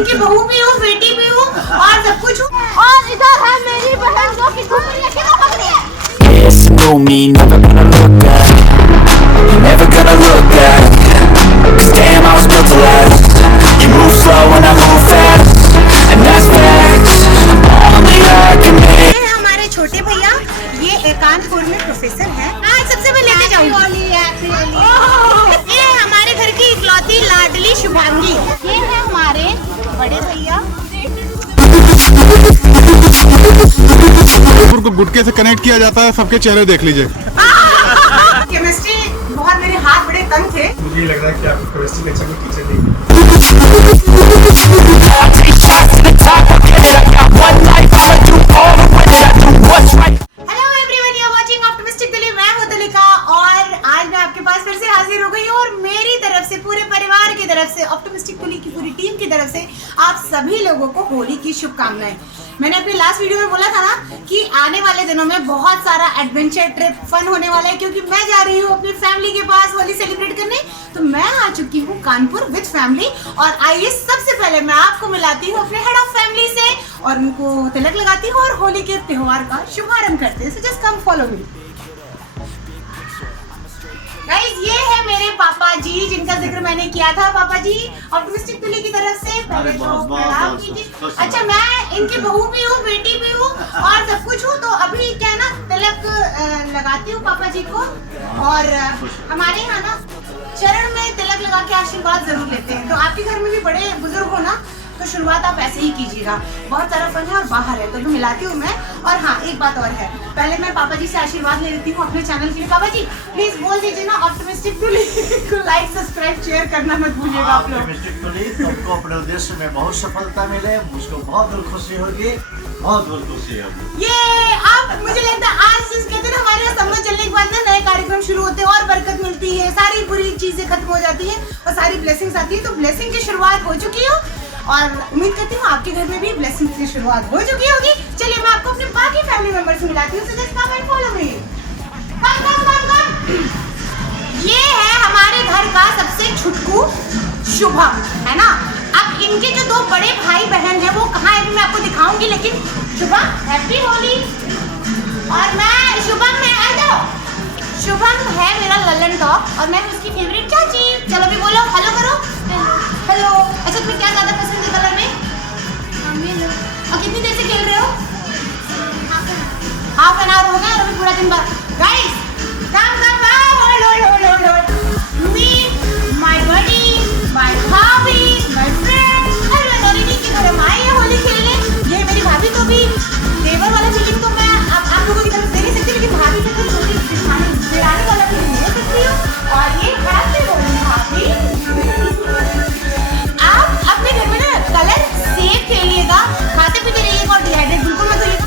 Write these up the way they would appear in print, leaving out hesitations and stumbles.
इनकी बहू भी हूँ, बेटी भी हूँ और सब कुछ हूँ। और इधर है मेरी बहन जो कि घूम रही है। Yes, know me, never gonna look back. Never gonna look back. 'Cause damn, I was built to last. You move slow and I move fast, and that's facts. Only I can make. ये है हमारे छोटे भैया, ये कानपुर में professor हैं। आज सबसे मैं लेके जाऊंगी। ये है हमारे घर की इकलौती लाडली शुभांगी। ये है हमारे बड़े भैया। को गुटके से कनेक्ट किया जाता है, सबके चेहरे देख लीजिए। केमिस्ट्री बहुत, मेरे हाथ बड़े तंग थे। मुझे लग रहा है कि आपको केमिस्ट्री के अच्छा कोई टीचर नहीं है। I take shots to the top, I get it. I got one life, I'ma do all the way that I do what's right. Hello everyone, you are watching Optimistic Delhi. मैं हूं तुलिका और आज मैं आपके पास फिर से हाजिर हो गई हूं और मेरी तरफ से, पूरे परिवार की तरफ से, ऑप्टिमिस्टिक दिल्ली की पूरी टीम की तरफ से आप सभी लोगों को होली की शुभकामनाएं। मैंने अपनी लास्ट वीडियो में बोला था ना कि आने वाले दिनों में बहुत सारा एडवेंचर ट्रिप फन होने वाला है, क्योंकि मैं जा रही हूँ अपनी फैमिली के पास होली सेलिब्रेट करने। तो मैं आ चुकी हूँ कानपुर विद फैमिली और आइए सबसे पहले मैं आपको मिलाती हूँ अपने हेड ऑफ फैमिली से और उनको तिलक लगाती हूँ और होली के त्योहार का शुभारंभ करते हैं। So just come follow me. Guys, ये है मेरे पापा जी जिनका जिक्र मैंने किया था। पापा जी ऑप्टिमिस्टिक दिल्ली की तरफ से पहले तो प्रणाम कीजिए। अच्छा, मैं इनकी बहू भी हूँ, बेटी भी हूँ और सब कुछ हूँ। तो अभी क्या है ना, तिलक लगाती हूँ पापा जी को और हमारे यहाँ ना चरण में तिलक लगा के आशीर्वाद जरूर लेते हैं। तो आपके घर में भी बड़े बुजुर्ग हो ना, तो शुरुआत आप ऐसे ही कीजिएगा। बहुत सारा फन है और बाहर है, तो मिलाती हूँ मैं। और हाँ, एक बात और है, पहले मैं पापा जी से आशीर्वाद ले लेती हूँ अपने चैनल के लिए। पापा जी प्लीज बोल दीजिए ना ऑप्टिमिस्टिक दिल्ली को लाइक सब्सक्राइब शेयर करना मत भूलिएगा आप लोग। ऑप्टिमिस्टिक दिल्ली, तुमको अपने उद्देश्य में बहुत सफलता मिले, मुझको बहुत खुशी होगी, बहुत खुशी होगी। ये आप, मुझे लगता है आज जिस कहते हैं ना, हमारे यहाँ सम्मत चलने के बाद ना नए कार्यक्रम शुरू होते हैं और बरकत मिलती है, सारी बुरी चीजें खत्म हो जाती है और सारी ब्लेसिंग्स आती है। तो ब्लेसिंग की शुरुआत हो चुकी हो और उम्मीद करती हूँ आपके घर में भी ब्लेसिंग्स की शुरुआत हो चुकी होगी। चलिए मैं आपको अपने बाकी फैमिली मेंबर्स से मिलाती हूँ। So just come and follow me. ये है हमारे घर का सबसे छुटकू शुभम, है ना। अब इनके जो दो बड़े भाई बहन हैं वो कहाँ है, मैं आपको दिखाऊंगी। लेकिन शुभम, हैप्पी होली। और मैं शुभम में आ जाओ। शुभम है मेरा ललन टॉप और मैं उसकी फेवरेट चाची। चलो भी बोलो, हेलो करो। हेलो। अच्छा, तुम्हें क्या ज्यादा पसंद है कलर में? और कितनी देर से खेल रहे हो? हाफ एन आवर हो गया और अभी पूरा दिन बाद। Guys come me, my buddy, my भाभी, माय फ्रेंड। अरे नौरीनी की घर हम आए हैं होली खेलने। ये मेरी भाभी को भी देवर वाला फीलिंग तो मैं आप लोगों की तरफ दे नहीं सकती, लेकिन भाभी से तो छोटी दिखाने वाला फीलिंग दे सकती हूँ। और ये हैप्पी होली भाभी। आप अपने घर में ना कलर सेफ खेलिएगा, खाते पीते रहिएगा और डिहाइड्रेट बिल्कुल मत होइए।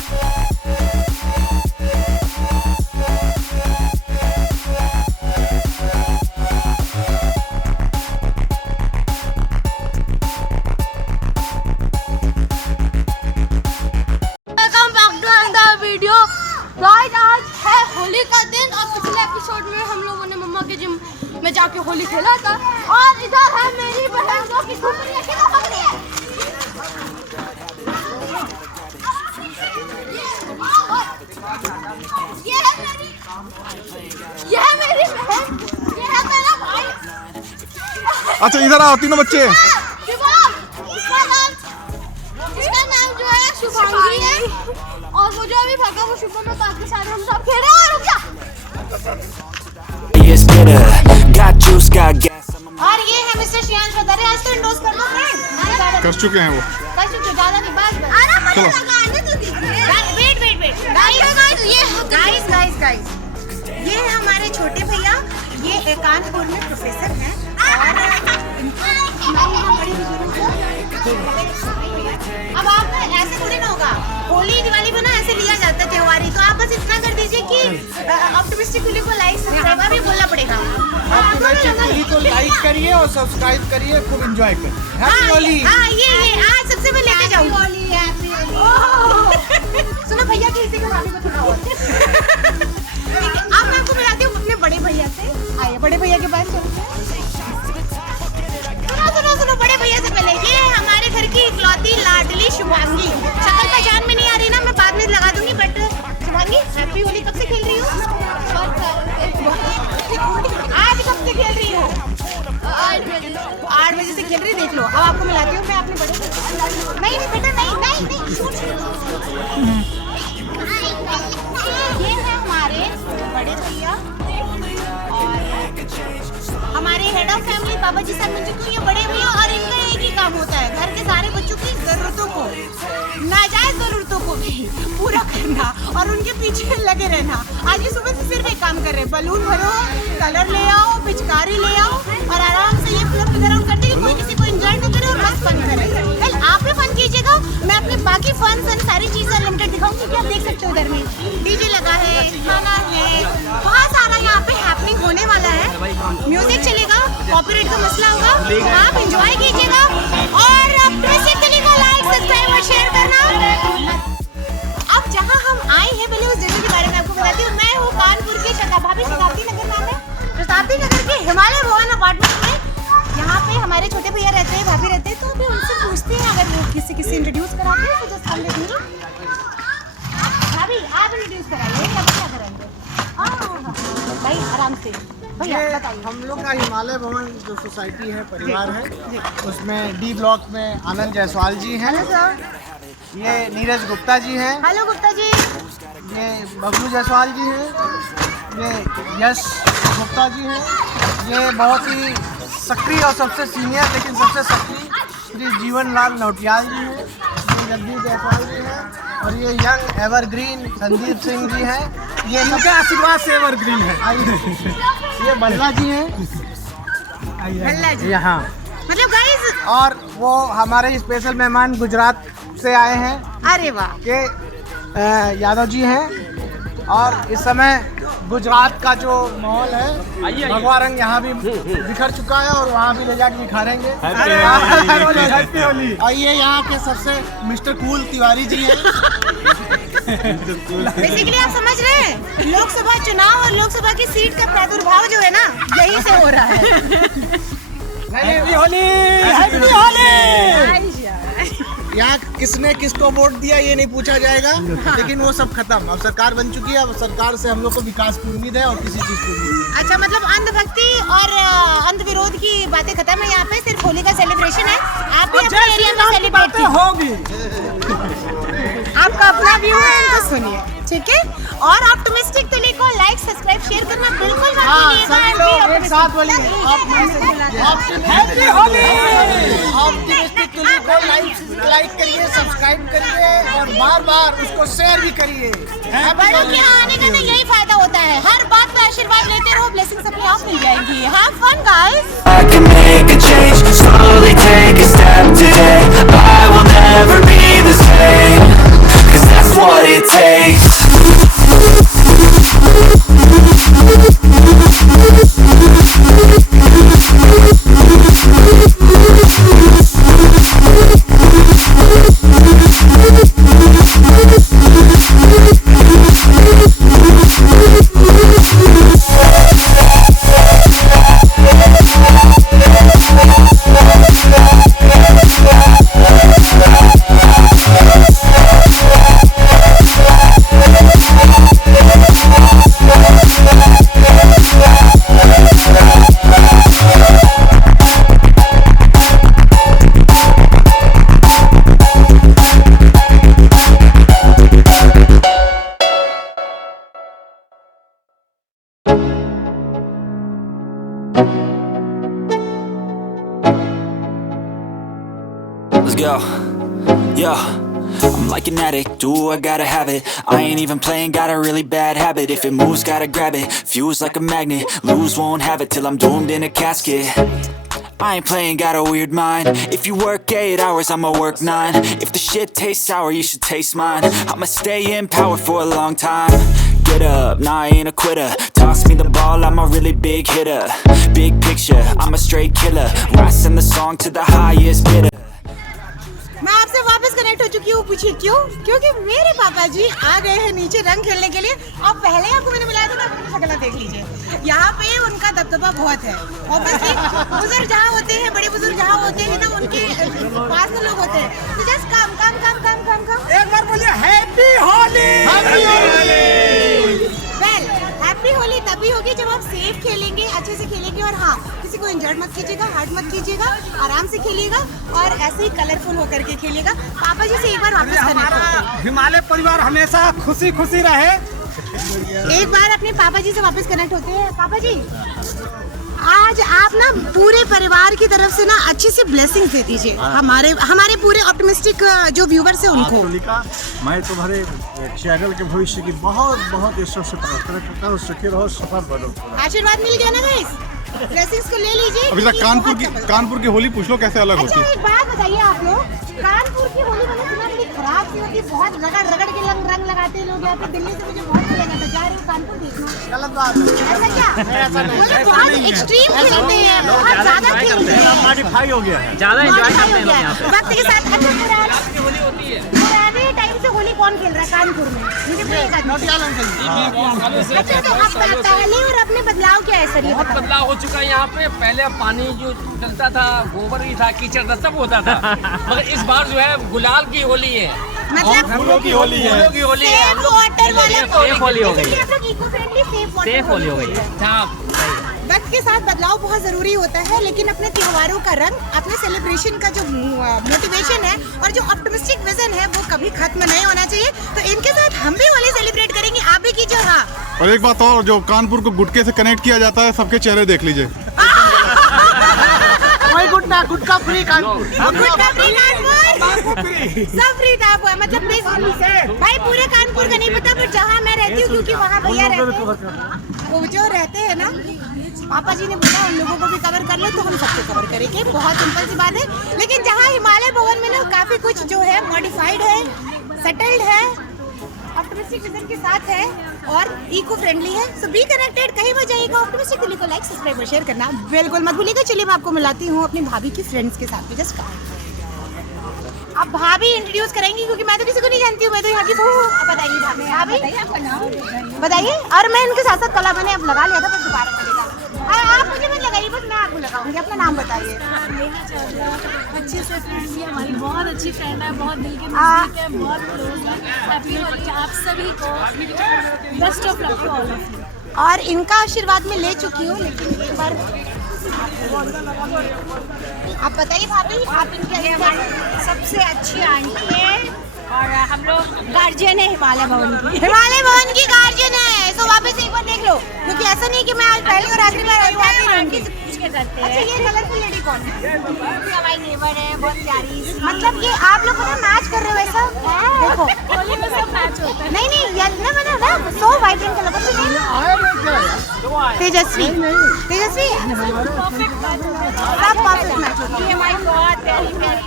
गाइस, आज है होली का दिन और पिछले एपिसोड में हम लोगों ने मम्मा के जिम में जाके होली खेला था। और इधर है मेरी बहन जो कि घूम रही है। ये है मेरी बहन, ये है मेरा भाई। अच्छा, इधर आओ तीनों बच्चे। इसका नाम जो है शुभांगी है और वो जो अभी भागा वो शुभम है। बाकी सारे हम सब खेल रहे हैं। रुक जा। Yes, get her. Got juice, got gas. और ये है मिस्टर श्रेयांश भदारे। आज तो इंडोर्स कर दो फ्रेंड। कर चुके हैं वो। कर चुके, ज्यादा नहीं, बस अरे मुझे चलो। लगाने तो दीजिए। गाइस, ये है हमारे छोटे भैया, ये कानपुर में प्रोफेसर हैं और अब आप ऐसे थोड़ी ना होगा, होली दिवाली में ना ऐसे लिया जाता है त्योहारी। तो आप बस इतना कर दीजिए कि ऑप्टिमिस्टिक दिल्ली को लाइक सब्सक्राइब भी बोलना पड़ेगा। ऑप्टिमिस्टिक दिल्ली को लाइक करिए और सब्सक्राइब करिए, खूब एंजॉय करिए। हैप्पी होली। हाँ, ये आज सबसे मैं लेके जाऊंगी। सुनो भैया की इसी को भाभी को थोड़ा और। अब मैं आपको मिलाती हूँ अपने बड़े भैया से। आइए बड़े भैया के पास चलते हैं। सुनो बड़े भैया से पहले, ये हमारे घर की अब आपको मिलाती हूँ मैं अपने बड़े नहीं बेटा नहीं शूट ये है हमारे बड़े भैया और हमारे हेड ऑफ फैमिली बाबा जी साहब मिल चुके हैं। ये बड़े भैया और इनका एक ही काम होता है घर के सारे बच्चों की जरूरतों को नाजायज जरूरतों को भी पूरा करना और उनके पीछे लगे रहना। आज ये सुबह से सिर्फ एक काम कर रहे हैं, बलून भरो, कलर ले आओ, पिचकारी ले आओ और आराम से ये फिल्म वगैरह करते हैं। कोई किसी को एंजॉय नहीं करे और बस फन करे। कल आप भी फन कीजिएगा, मैं अपने बाकी फन सारी चीजें लिमिटेड दिखाऊंगी कि आप देख सकते हो। इधर में डीजे लगा है, खाना है, बहुत सारा यहाँ पे हैपनिंग होने वाला है। म्यूजिक चलेगा, कॉपीराइट का मसला होगा, आप एंजॉय कीजिएगा और बेसिकली को लाइक सब्सक्राइब और शेयर करना। अब जहाँ हम आए हैं पहले उस जगह के बारे में आपको बताती हूँ। मैं हूँ कानपुर के शताब्दी नगर नाम है, शताब्दी नगर के हिमालय भवन अपार्टमेंट में। यहाँ पे हमारे छोटे भैया रहते हैं, भाभी रहते हैं, तो अभी उनसे पूछते हैं अगर वो किसी इंट्रोड्यूस कराते हैं तो जस्ट हम लेते हैं। भाभी आप इंट्रोड्यूस कराइए, क्या कराएंगे? भाई आराम से भैया बताइए। हम लोग का हिमालय भवन जो सोसाइटी है, परिवार है, उसमें डी ब्लॉक में आनंद जायसवाल जी हैं। Hello sir. ये नीरज गुप्ता जी हैं। हेलो गुप्ता जी। ये बबलू जायसवाल जी हैं। ये यश गुप्ता जी हैं। ये बहुत ही सक्रिय और सबसे सीनियर लेकिन सबसे सक्रिय श्री जीवन लाल नौटियाल जी हैं। ये जगदीप जायसवाल जी हैं और ये यंग एवरग्रीन संदीप सिंह जी हैं। ये इनके आशीर्वाद से एवरग्रीन है। ये बल्ला जी हैं। बल्ला जी यहाँ मतलब गाइस। और वो हमारे स्पेशल मेहमान गुजरात से आए हैं अरे वाह के यादव जी हैं। और इस समय गुजरात का जो माहौल है, भगवा रंग यहाँ भी बिखर चुका है और वहाँ भी ले जाके दिखाएंगे। और ये यहाँ के सबसे मिस्टर कूल तिवारी जी हैं। बेसिकली आप समझ रहे हैं, लोकसभा चुनाव और लोकसभा की सीट का प्रादुर्भाव जो है ना यही से हो रहा है। Happy Holi, happy Holi. यहाँ किसने किसको वोट दिया ये नहीं पूछा जाएगा, लेकिन वो सब खत्म। अब सरकार बन चुकी है, अब सरकार से हम लोग को विकास की उम्मीद है और किसी चीज की उम्मीद नहीं। अच्छा मतलब अंधभक्ति और अंध विरोध की बातें खत्म है। यहाँ पे सिर्फ होली का सेलिब्रेशन है। आप भी अपने एरिया में सेलिब्रेट होगी। आपका अपना व्यू है, इनको सुनिए, ठीक है। और ऑप्टिमिस्टिक तुली को लाइक सब्सक्राइब शेयर करना बिल्कुल मत भूलिएगा। सभी लोग एक साथ बोलिए हैप्पी होली। ऑप्टिमिस्टिक तुली को लाइक करिए, सब्सक्राइब करिए और बार उसको शेयर भी करिए। बड़ों के यहाँ आने का ना यही फायदा होता है, हर बात पे आशीर्वाद लेते रहो, ब्लेसिंग्स अपने आप मिल जाएगी। Have fun guys. I can make a change, slowly take a step today. I will never be the same, 'cause that's what it takes. Let's go. Yo, I'm like an addict, ooh, I gotta have it. I ain't even playing, got a really bad habit. If it moves, gotta grab it, fuse like a magnet. Lose, won't have it till I'm doomed in a casket. I ain't playing, got a weird mind. If you work 8 hours, I'ma work 9. If the shit tastes sour, you should taste mine. I'ma stay in power for a long time. Get up, nah, I ain't a quitter. Toss me the ball, I'm a really big hitter. Big picture, I'm a straight killer. Rising the song to the highest bidder. मैं आपसे वापस connect हो चुकी हूँ। पूछिए क्यों? क्योंकि मेरे पापा जी आ गए हैं नीचे रंग खेलने के लिए। और पहले आपको मैंने मिलाया था, आप उनकी शक्ल देख लीजिए। यहाँ पे उनका दबदबा बहुत है। ऑब्वियसली बुजुर्ग जहाँ होते हैं, बड़े बुजुर्ग जहाँ होते हैं ना, उनके पास में लोग होते हैं। तो जस्ट कम एक बार बोलिए happy Holi. Well happy Holi तभी होगी जब आप सेफ खेलेंगे, अच्छे से खेलेंगे और हाँ किसी को इंजर्ड मत कीजिएगा, हर्ट मत कीजिएगा, आराम से खेलिएगा और ऐसे ही कलरफुल होकर के खेलिएगा। पापा जी से एक बार वापस हमारा हिमालय परिवार हमेशा खुशी खुशी रहे। एक बार अपने पापा जी से वापस कनेक्ट होते हैं। पापा जी आज आप ना पूरे परिवार की तरफ से ना अच्छी सी ब्लेसिंग दे दीजिए हमारे पूरे ऑप्टिमिस्टिक जो व्यूवर्स हैं उनको। तुलिका, मैं तुम्हारे चैनल के भविष्य की बहुत बहुत ईश्वर से प्रार्थना करता हूँ, सुखी रहो, सफल बनो। आशीर्वाद मिल गया ना गाइस, ब्लेसिंग्स को ले लीजिए। अभी तक कानपुर की होली पूछ लो कैसे अलग होती अच्छा है। एक बात बताइए आप लोग, कानपुर की होली मैंने सुना बड़ी खराब सी होती है, बहुत रगड़ के रंग लगाते हैं लोग यहाँ पे। दिल्ली से मुझे बहुत अच्छा लगा था, जा रहे हो कानपुर देखना। गलत बात है। ऐसा क्या? वो लोग बहुत एक्सट्रीम खेलते हैं, बहुत ज्यादा खेलते हैं, मॉडिफाई हो गया है। ज्यादा एंजॉय करते हैं लोग यहाँ पे। वक्त के साथ। अच्छा पुराने टाइम से होली कौन खेल रहा है कानपुर में? मुझे कोई एक आदमी। अच्छा तो अब पहले और अपने बदलाव क्या है सर? ये बहुत बताओ। बदलाव हो चुका है यहाँ पे। पहले पानी जो चलता था, गोबर भी था, कीचड़ था, सब होता था। मगर इस बार जो है गुलाल की होली है, मतलब फूलों की होली है, फूलों की होली है। सेफ वाटर वाले सेफ होली हो गई है, आप लोग इको फ्रेंडली सेफ होली हो गई है। हाँ, वक्त के साथ बदलाव बहुत ज़रूरी होता है, लेकिन अपने त्योहारों का रंग, अपने सेलिब्रेशन का जो मोटिवेशन है और जो ऑप्टिमिस्टिक विजन है वो कभी खत्म नहीं होना चाहिए। तो इनके साथ हम भी होली सेलिब्रेट करेंगे, आप भी कीजिए। हाँ और एक बात और, जो कानपुर को गुटके से कनेक्ट किया जाता है सबके चेहरे देख लीजिए। वही गुटका फ्री कानपुर। गुटखा फ्री कानपुर, सब फ्री था वो, मतलब भाई पूरे कानपुर का नहीं पता, पर जहाँ मैं रहती हूँ क्योंकि वहाँ भैया रहते हैं, वो जो रहते हैं ना, पापा जी ने बोला उन लोगों को भी कवर कर लो, तो हम सबको कवर करेंगे। बहुत सिंपल सी बात है। लेकिन जहाँ हिमालय भवन में ना काफी कुछ जो है मॉडिफाइड है, सेटल्ड है, ऑप्टिमिस्टिक विजन के साथ है और इको फ्रेंडली है। सो बी कनेक्टेड, कहीं मत जाइएगा। ऑप्टिमिस्टिक दिल्ली को लाइक, सब्सक्राइब और शेयर करना बिल्कुल मत भूलिएगा। चलिए मैं आपको मिलाती हूँ अपनी भाभी की फ्रेंड्स के साथ में। जस्ट आप भाभी इंट्रोड्यूस करेंगी क्योंकि मैं तो किसी को नहीं जानती हूँ, मैं तो यहाँ की बहू। बताइए भाभी, बताइए। और मैं इनके साथ साथ कला मैंने अब लगा लिया था, पर दोबारा चलेगा। आप मुझे मत लगाइए, बस मैं आपको लगाऊंगी। अपना नाम बताइए। अच्छे से फ्रेंड, ये हमारी बहुत अच्छी फ्रेंड है, बहुत दिल के नजदीक है, बहुत क्लोज है। हैप्पी होली आप सभी को, best of luck to all of you. और इनका आशीर्वाद मैं ले चुकी हूँ, लेकिन एक बार आप बताइए भाभी, आप इनके सबसे अच्छी आंटी है और हम लोग गार्जियन है हिमालय भवन की। हिमालय भवन की गार्जियन है। तो वापस एक बार देख लो, क्योंकि ऐसा नहीं कि मैं आज पहली और आखिरी बार आती रहूंगी। पूछ के करते अच्छा हैं। ये कलरफुल लेडी कौन है? हमारी नेबर है, बहुत प्यारी। मतलब ये आप लोग ना मैच कर रहे हो ऐसा? देखो होली में सब मैच होता है। नहीं येलो मैंने ना सो वाइब्रेंट कलर तेजस्वी तेजस्वी परफेक्ट मैच होता है। सब परफेक्ट मैच होता है। ये हमारी बहुत प्यारी फ्रेंड।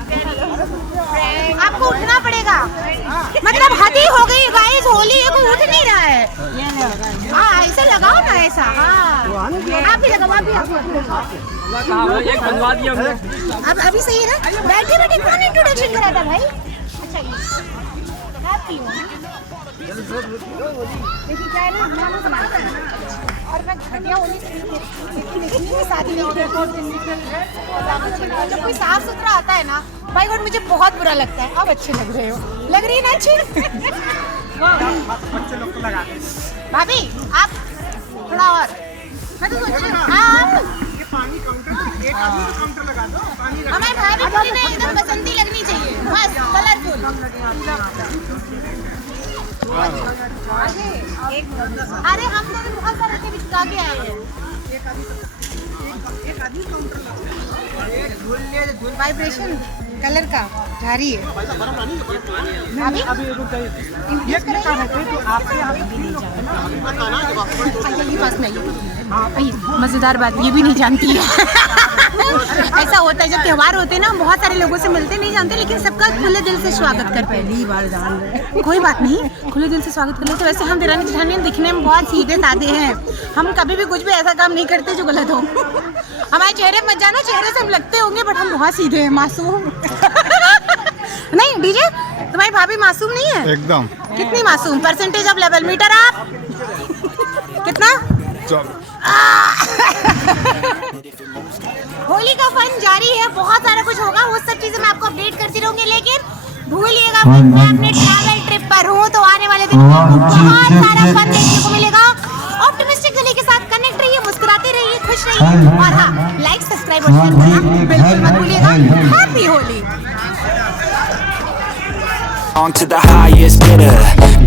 आपको उठना पड़ेगा, मतलब हद ही हो गई गाइस, होली है को उठ नहीं रहा है। हाँ ऐसा लगाओ ना, ऐसा। हाँ आप भी लगाओ, आप भी एक बनवा दिया हमने। अब अभी सही है ना? बैठे बैठे कौन इंट्रोडक्शन करा था भाई? अच्छा हैप्पी हूँ। देखिए क्या है ना, हमारा समाज और मैं घटिया होली से शादी नहीं की। जब कोई साफ सुथरा आता है ना भाई, और मुझे बहुत बुरा लगता है। अब अच्छे लग रहे हो, लग रही है ना अच्छी? बच्चे लोग को लगा दे। भाभी आप थोड़ा और, मैं तो सोच रही हूँ आप ये पानी काउंटर, एक आदमी तो काउंटर लगा दो, पानी रख। हमें भाभी पूरी ना एकदम बसंती लगनी चाहिए, बस कलरफुल। अरे हम लोग बहुत सारे के बिचका के आए हैं। वाइब्रेशन कलर का झाड़ी है। अभी ये क्या है तो आपके यहाँ भी नहीं पास में मजेदार बात ये भी नहीं जानती है। ऐसा होता है जब त्योहार होते हैं ना, हम बहुत सारे लोगों से मिलते नहीं जानते, लेकिन सबका खुले दिल से स्वागत कर, पहली बार जान रहे, कोई बात नहीं, खुले दिल से स्वागत कर लेते। वैसे हम देरानी जेठानी दिखने में बहुत सीधे साधे हैं, हम कभी भी कुछ भी ऐसा काम नहीं करते जो गलत हो। हमारे चेहरे मत जाना, चेहरे से हम लगते होंगे बट हम बहुत सीधे हैं, मासूम। नहीं डीजे तुम्हारी भाभी मासूम नहीं है एकदम। कितनी मासूम? परसेंटेज ऑफ लेवल मीटर आप कितना? होली का फन जारी है, बहुत सारा कुछ होगा, वो सब चीजें मैं आपको अपडेट करती रहूंगी। लेकिन भूलिएगा मैं अपने ट्रैवल ट्रिप पर हूँ, तो आने वाले दिनों में बहुत सारा फन देखने को मिलेगा। ऑप्टिमिस्टिक दिल्ली के साथ कनेक्ट रहिए, मुस्कुराते रहिए और हाँ लाइक सब्सक्राइब और शेयर करना बिल्कुल मत भूलिएगा। Happy Holi. On to the highest bidder.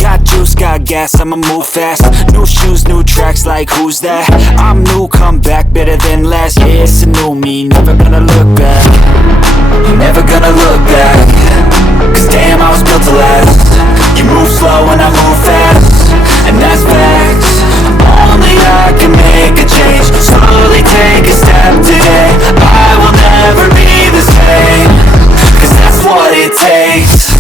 Got juice, got gas, I'ma move fast. New shoes, new tracks, like who's that? I'm new, come back, better than last. Yeah, it's a new me, never gonna look back. Never gonna look back. Cause damn, I was built to last. You move slow and I move fast, and that's facts. Only I can make a change. Slowly take a step today. I will never be the same. Cause that's what it takes.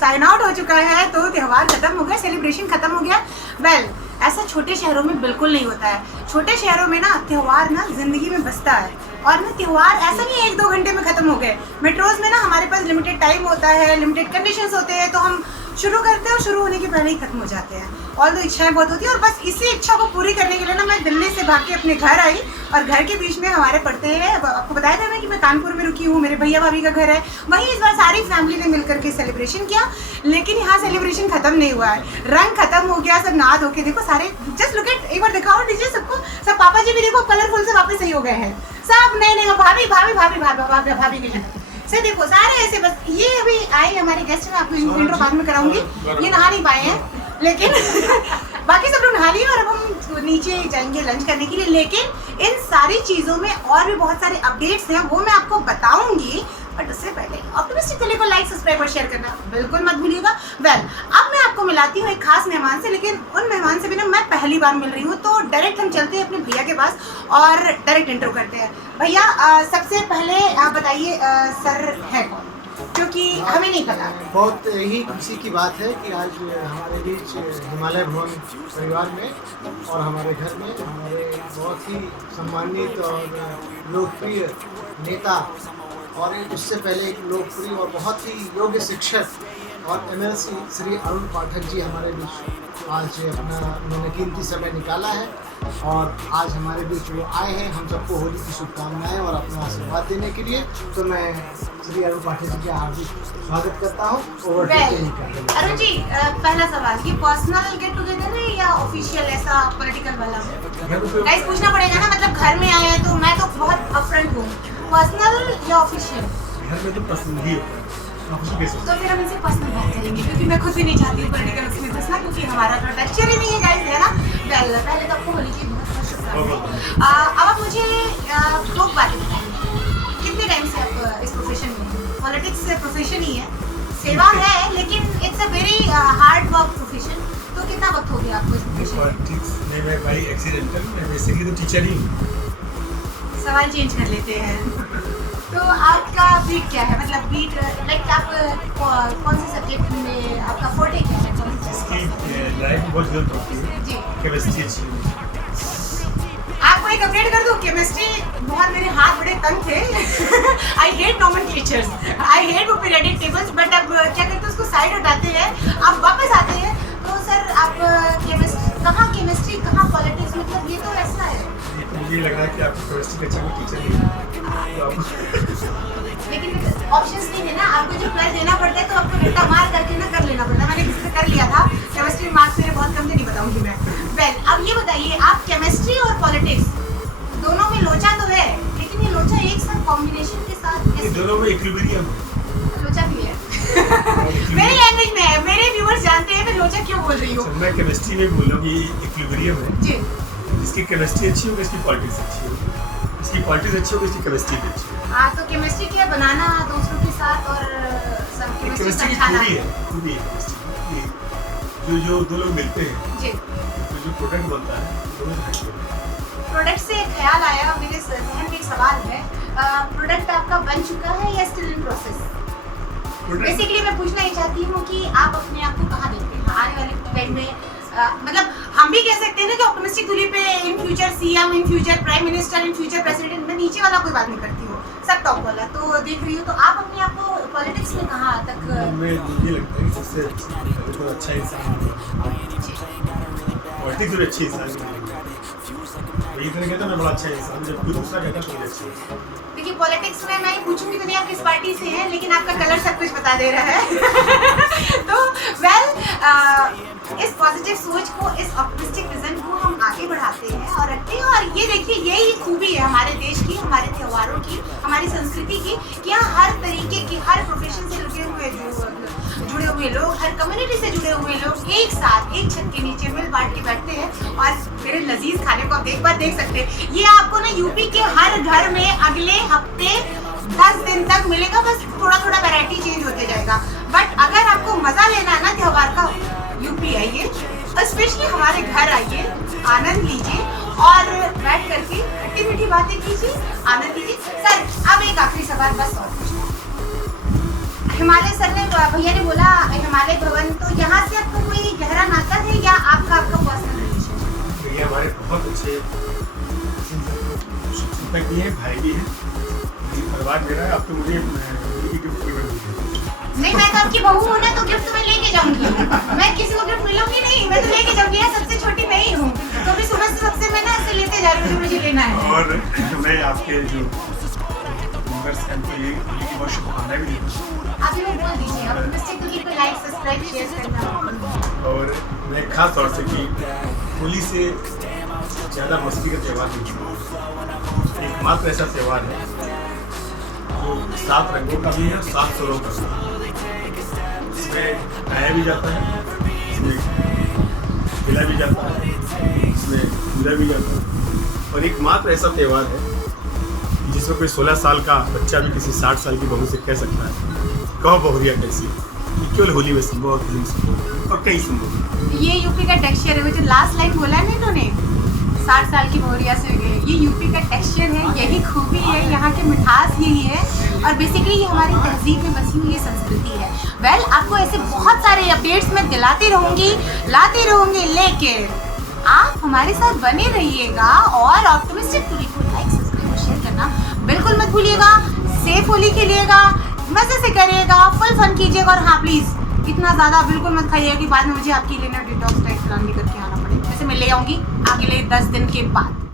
Sign out हो चुका है तो त्यौहार खत्म हो गया, celebration खत्म हो गया। वेल ऐसा छोटे शहरों में बिल्कुल नहीं होता है। छोटे शहरों में ना त्यौहार ना जिंदगी में बसता है और ना त्यौहार ऐसा नहीं 1-2 घंटे में खत्म हो गए। मेट्रोज में ना हमारे पास लिमिटेड टाइम होता है, लिमिटेड कंडीशंस होते हैं, तो हम शुरू करते हैं और शुरू होने के पहले ही खत्म हो जाते हैं। और तो इच्छाएं बहुत होती है और बस इसी इच्छा को पूरी करने के लिए ना मैं दिल्ली से भाग के अपने घर आई और घर के बीच में हमारे पड़ते हैं, आपको बताया था मैं कि मैं कानपुर में रुकी हूँ, मेरे भैया भाभी का घर है वहीं। इस बार सारी फैमिली ने मिलकर के सेलिब्रेशन किया, लेकिन यहाँ सेलिब्रेशन खत्म नहीं हुआ है। रंग खत्म हो गया, सब नहा धो के देखो सारे, जस्ट लुक एट, एक बार दिखाओ दीजिए सबको, सब पापा जी भी देखो कलरफुल से वापस सही हो गए हैं सब। नए भाभी भाभी भाभी भाभी भाभी के से देखो सारे ऐसे। बस ये अभी आए हमारे गेस्ट हैं, आपको इंट्रो बाद में कराऊंगी। ये नहा नहीं पाए हैं लेकिन बाकी सब लोग नहा लिए और अब हम नीचे जाएंगे लंच करने के लिए। लेकिन इन सारी चीज़ों में और भी बहुत सारे अपडेट्स हैं, वो मैं आपको बताऊंगी। बट उससे पहले ऑप्टिमिस्टिक दिल्ली को लाइक सब्सक्राइब और शेयर करना बिल्कुल मत भूलिएगा। वेल अब मैं आपको मिलाती हूँ एक खास मेहमान से, लेकिन उन मेहमान से भी ना मैं पहली बार मिल रही हूँ, तो डायरेक्ट हम चलते हैं अपने भैया के पास और डायरेक्ट इंट्रो करते हैं। भैया सबसे पहले आप बताइए सर है कौन, क्योंकि हमें नहीं पता। बहुत ही खुशी की बात है कि आज हमारे बीच हिमालय भवन परिवार में और हमारे घर में हमारे बहुत ही सम्मानित और लोकप्रिय नेता और उससे पहले एक लोकप्रिय और बहुत ही योग्य शिक्षक और MLC श्री अरुण पाठक जी हमारे बीच आज अपना उन्होंने कीमती समय निकाला है और आज हमारे बीच वो आए हैं हम सबको होली की शुभकामनाएं और अपना आशीर्वाद देने के लिए। तो मैं श्री अरुण पाठक जी का हार्दिक स्वागत करता हूँ। अरुण जी पहला सवाल, ये पर्सनल गेट टुगेदर है या ऑफिशियल ऐसा पॉलिटिकल वाला? गाइस पूछना पड़ेगा ना, मतलब घर में आए हैं तो मैं तो बहुत अपफ्रंट हूँ, पर्सनल या ऑफिशियल? घर में तो पर्सनल ही होता है। तो फिर हम इनसे पर्सनल बात करेंगे क्योंकि मैं खुद भी नहीं चाहती हूँ पॉलिटिकल उसमें फंसना, क्योंकि हमारा तो टेक्सचर ही नहीं है गाइस, है ना। पहले तो आपको होली की बहुत शुभकामनाएं। अब आप मुझे दो बातें बताएं, कितने टाइम से आप इस प्रोफेशन में हैं? पॉलिटिक्स प्रोफेशन ही है, सेवा है, लेकिन it's a very hard work profession. तो कितना वक्त हो गया आपको इस प्रोफेशन में? पॉलिटिक्स में मैं भाई एक्सीडेंटल, मैं बेसिकली तो टीचर ही हूँ। सवाल चेंज कर लेते हैं। तो आपका बीट क्या है, मतलब बीट लाइक आप कौन से सब्जेक्ट में आपका फोर्टे क्या है? इसकी लाइफ बहुत जरूरत होती है जी, केमिस्ट्री अच्छी है। आपको एक अपडेट कर दूं, केमिस्ट्री बहुत, मेरे हाथ बड़े तंग थे। आई हेट नोमेनक्लेचर्स, आई हेट वो पीरियडिक टेबल्स, बट अब क्या करते हैं उसको साइड हटाते हैं, आप वापस आते हैं। तो सर आप केमिस्ट्री कहाँ पॉलिटिक्स, मतलब ये तो ऐसा है। मुझे लग रहा है कि आपको केमिस्ट्री अच्छा कोई टीचर नहीं है, लेकिन ऑप्शंस नहीं है ना, आपको जो प्लस देना पड़ता है तो आपको घंटा मार करके ना कर लेना पड़ता है। मैंने किसी से कर लिया था, केमिस्ट्री मार्क्स मेरे बहुत कम थे, नहीं बताऊंगी मैं। वेल अब ये बताइए, आप केमिस्ट्री और पॉलिटिक्स दोनों में लोचा तो है, लेकिन ये लोचा एक साथ कॉम्बिनेशन के साथ ये दोनों में इक्विलिब्रियम लोचा भी है। मेरी लैंग्वेज में है, मेरे व्यूअर्स जानते हैं मैं लोचा क्यों बोल रही हूँ। मैं केमिस्ट्री में बोल रहा हूँ, ये इक्विलिब्रियम है जी। इसकी केमिस्ट्री अच्छी होगी, इसकी पॉलिटिक्स अच्छी होगी, इसकी पॉलिटिक्स अच्छी होगी, इसकी केमिस्ट्री भी अच्छी होगी। हाँ, तो केमिस्ट्री क्या बनाना दूसरों के साथ और सब केमिस्ट्री समझाना है, खूबी है केमिस्ट्री। जो दो लोग मिलते हैं जी, जो प्रोडक्ट बनता है दोनों से प्रोडक्ट से ख्याल आया, मेरे जहन में एक सवाल है, प्रोडक्ट आपका बन चुका है या स्टिल इन प्रोसेस? बेसिकली मैं पूछना ये चाहती हूँ कि आप अपने आप को कहाँ देखते हैं आने वाले टाइम में? मतलब हम भी कह सकते हैं ना कि ऑप्टिमिस्टिक दूरी पे in future CM, in future prime minister, in future president. मैं नीचे वाला कोई बात नहीं करती हूँ, सब टॉप वाला तो देख रही हूँ। तो आप अपने आप को पॉलिटिक्स में कहाँ तक? मैं ये लगता है कि सबसे तो अच्छा इंसान पॉलिटिक्स में अच्छी इंसान ये तरह कहता मैं बड़ा अच्छा इंसान, जब कोई दूसरा कहता तो अच्छा इंसान। देखिए पॉलिटिक्स में मैं पूछूंगी तो नहीं आप किस पार्टी से हैं, लेकिन आपका कलर सब कुछ बता दे रहा है। तो इस पॉजिटिव सोच को, इस ऑप्टिमिस्टिक विजन को हम आगे बढ़ाते हैं और रखते हैं। और ये देखिए यही खूबी है हमारे देश की, हमारे त्योहारों की, हमारी संस्कृति की, कि यहाँ हर तरीके के, हर प्रोफेशन से जुड़े हुए लोग, हर कम्युनिटी से जुड़े हुए लोग एक साथ एक छत के नीचे मिल बांट के बैठते हैं और मेरे लजीज खाने को आप देख सकते हैं। ये आपको ना यूपी के हर घर में अगले हफ्ते 10 दिन तक मिलेगा, बस थोड़ा थोड़ा वैरायटी चेंज होते जाएगा। बट अगर आपको मजा लेना है ना त्योहार का, यूपी आइए और स्पेशली हमारे घर आइए, आनंद लीजिए और बैठ करके खट्टी मीठी बातें कीजिए, आनंद लीजिए। सर अब एक आखिरी सवाल बस और पूछना। हिमालय सर ने, भैया ने बोला हिमालय भवन, तो यहाँ से आपका कोई गहरा नाता है या आपका पर्सनल रिलेशन है? ये हमारे बहुत अच्छे शिक्षक भी हैं, भाई भी हैं। परिवार मेरा है, अब तो मुझे गिफ्ट नहीं, मैं तो आपकी बहू हूँ ना, तो गिफ्ट मैं लेके जाऊंगी। मैं किसी को गिफ्ट मिलूंगी नहीं, मैं तो लेके जाऊंगी। सबसे छोटी मैं ही हूँ, तो अभी सुबह से सबसे मैं ना ऐसे लेते जा रही हूँ, मुझे लेना है। और मैं आपके जो मेंबर्स हैं उनको ये बहुत शुभकामनाएं भी देता हूँ। अभी मैं बोल दीजिए ऑप्टिमिस्टिक दूरी पे लाइक, सब्सक्राइब, शेयर करना। और मैं खास तौर से कि होली से ज़्यादा मस्ती का त्यौहार नहीं है, एकमात्र ऐसा त्यौहार है जो 7 रंगों का भी है, 7 सुरों का भी है। इसमें गाया भी जाता है, इसमें खेला भी जाता है, इसमें पूजा भी जाता है। और एकमात्र ऐसा त्यौहार है जिसमें कोई 16 साल का बच्चा भी किसी 60 साल की बहू से कह सकता है कहो बहुरिया कैसी है। केवल होली में संभव और होली में संभव और कई संभव। ये यूपी का टेक्सचर है, वो जो लास्ट लाइन बोला है ना इन्होंने, 60 साल की बहुरिया से गए, ये यूपी का टेक्सचर है, यही खूबी है, यहाँ की मिठास यही है। और बेसिकली ये हमारी तहजीब में बसी हुई संस्कृति है। वेल आपको ऐसे बहुत सारे अपडेट्स मैं दिलाती रहूँगी, लाती रहूँगी, लेकिन आप हमारे साथ बने रहिएगा और ऑप्टिमिस्टिक दूरी को लाइक, सब्सक्राइब और शेयर करना बिल्कुल मत भूलिएगा। सेफ होली खेलिएगा, मजे से करिएगा, फुल फन कीजिएगा। और हाँ प्लीज़ इतना ज़्यादा बिल्कुल मत खाइएगा कि बाद में मुझे आपके लिए ना डिटॉक्स डाइट प्लान भी करके आना पड़े। वैसे मैं ले आऊँगी अगले 10 दिन के बाद।